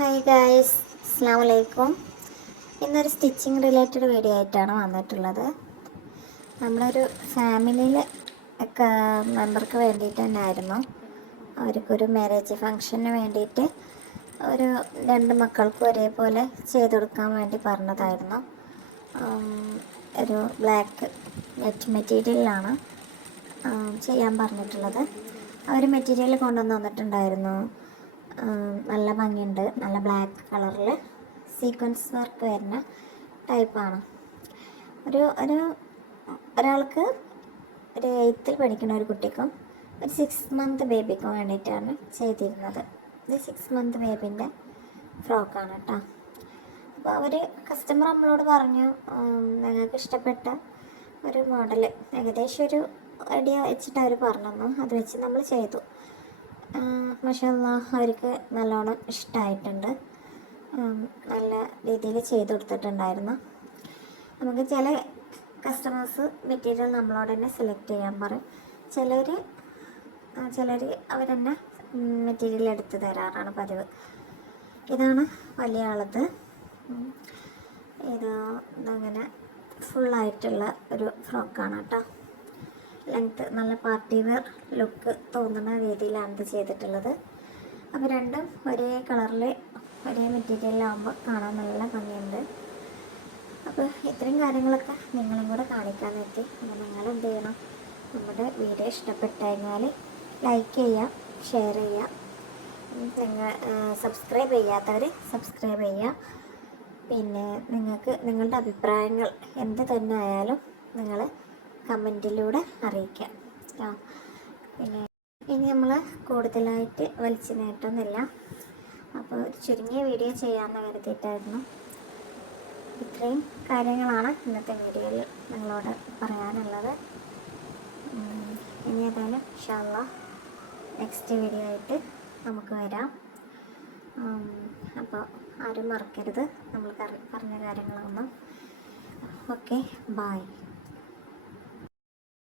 Hi guys അസ്സാം വലൈക്കും ഇന്നൊരു സ്റ്റിച്ചിങ് റിലേറ്റഡ് വീഡിയോ ആയിട്ടാണ് വന്നിട്ടുള്ളത്. നമ്മളൊരു ഫാമിലിയിൽ മെമ്പർക്ക് വേണ്ടിയിട്ട് തന്നെയായിരുന്നു. അവർക്കൊരു മാരേജ് ഫങ്ഷന് വേണ്ടിയിട്ട് ഒരു രണ്ട് മക്കൾക്കും ഒരേപോലെ ചെയ്ത് കൊടുക്കാൻ വേണ്ടി പറഞ്ഞതായിരുന്നു. ഒരു ബ്ലാക്ക് നെറ്റ് മെറ്റീരിയലാണ് ചെയ്യാൻ പറഞ്ഞിട്ടുള്ളത്. അവർ മെറ്റീരിയൽ കൊണ്ടുവന്ന് തന്നിട്ടുണ്ടായിരുന്നു. ഉം, നല്ല ഭംഗിയുണ്ട്. നല്ല ബ്ലാക്ക് കളറിൽ സീക്വൻസ് വർക്ക് വരുന്ന ടൈപ്പാണ് ഒരു ഒരു ഒരാൾക്ക് ഒരു എയ്ത്തിൽ പഠിക്കുന്ന ഒരു കുട്ടിക്കും ഒരു സിക്സ് മന്ത് ബേബിക്കും വേണ്ടിയിട്ടാണ് ചെയ്തിരുന്നത്. ഇത് സിക്സ് മന്ത് ബേബിന്റെ ഫ്രോക്കാണ് കേട്ടോ അപ്പോൾ അവർ കസ്റ്റമർ നമ്മളോട് പറഞ്ഞു ഞങ്ങൾക്ക് ഇഷ്ടപ്പെട്ട ഒരു മോഡൽ ഏകദേശം ഒരു ഐഡിയ വെച്ചിട്ട് അവർ പറഞ്ഞു അത് വെച്ച് നമ്മൾ ചെയ്തു. മഷാല്ല അവർക്ക് നല്ലോണം ഇഷ്ടമായിട്ടുണ്ട് നല്ല രീതിയിൽ ചെയ്ത് കൊടുത്തിട്ടുണ്ടായിരുന്നു. നമുക്ക് ചില കസ്റ്റമേഴ്സ് മെറ്റീരിയൽ നമ്മളോട് തന്നെ സെലക്ട് ചെയ്യാൻ പറയും. ചിലർ ചിലർ അവർ തന്നെ മെറ്റീരിയൽ എടുത്ത് തരാറാണ് പതിവ്. ഇതാണ് വലിയ ആളത്. ഇത് ഇതങ്ങനെ ഫുള്ളായിട്ടുള്ള ഒരു ഫ്രോക്കാണ് കേട്ടോ. ലെങ്ത്ത് നല്ല പാർട്ടി വെയർ ലുക്ക് തോന്നുന്ന രീതിയിലാണ് ഇത് ചെയ്തിട്ടുള്ളത്. അപ്പോൾ രണ്ടും ഒരേ കളറിൽ ഒരേ മെറ്റീരിയലാകുമ്പോൾ കാണാൻ നല്ല ഭംഗിയുണ്ട്. അപ്പോൾ ഇത്രയും കാര്യങ്ങളൊക്കെ നിങ്ങളും കൂടെ കാണിക്കാൻ എത്തി അപ്പോൾ നിങ്ങൾ എന്ത് ചെയ്യണം? നമ്മുടെ വീഡിയോ ഇഷ്ടപ്പെട്ട് കഴിഞ്ഞാൽ ലൈക്ക് ചെയ്യാം ഷെയർ ചെയ്യാം. നിങ്ങൾ സബ്സ്ക്രൈബ് ചെയ്യാത്തവർ സബ്സ്ക്രൈബ് ചെയ്യുക പിന്നെ നിങ്ങൾക്ക് നിങ്ങളുടെ അഭിപ്രായങ്ങൾ എന്ത് തന്നെ ആയാലും നിങ്ങൾ കമന്റിലൂടെ അറിയിക്കാം കേട്ടോ. പിന്നെ ഇനി നമ്മൾ കൂടുതലായിട്ട് വലിച്ചു നീട്ടുന്നില്ല. അപ്പോൾ ഒരു ചുരുങ്ങിയ വീഡിയോ ചെയ്യാമെന്ന് കരുതിയിട്ടായിരുന്നു. ഇത്രയും കാര്യങ്ങളാണ് ഇന്നത്തെ വീഡിയോയിൽ നിങ്ങളോട് പറയാനുള്ളത്. ഇനി ഏതായാലും ഇൻഷാല്ല നെക്സ്റ്റ് വീഡിയോ ആയിട്ട് നമുക്ക് വരാം. അപ്പോൾ ആരും മറക്കരുത്. നമ്മൾ പറഞ്ഞ കാര്യങ്ങളൊന്നും. Okay bye